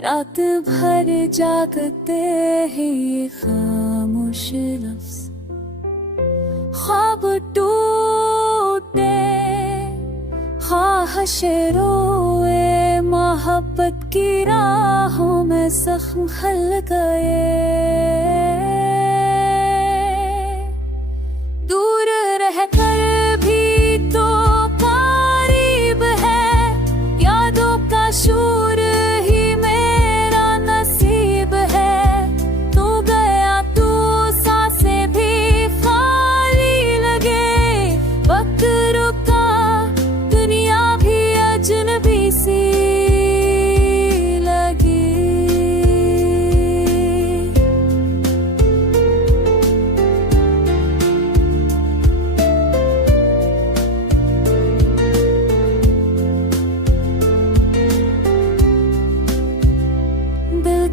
रात भर जागते ही खामोश लफ्ज, ख्वाब टूटे, ख्वाहिश रोए, मोहब्बत की राहों में जख्म खल गए। दूर रहकर भी तो करीब है, यादों का शूर ही मेरा नसीब है। तू गया तू सांसें भी खाली लगे, वक्त रुका दुनिया भी अजनबी सी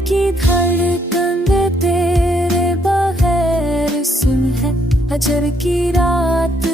की धड़कन तेरे बगैर सुन है, फजर की रात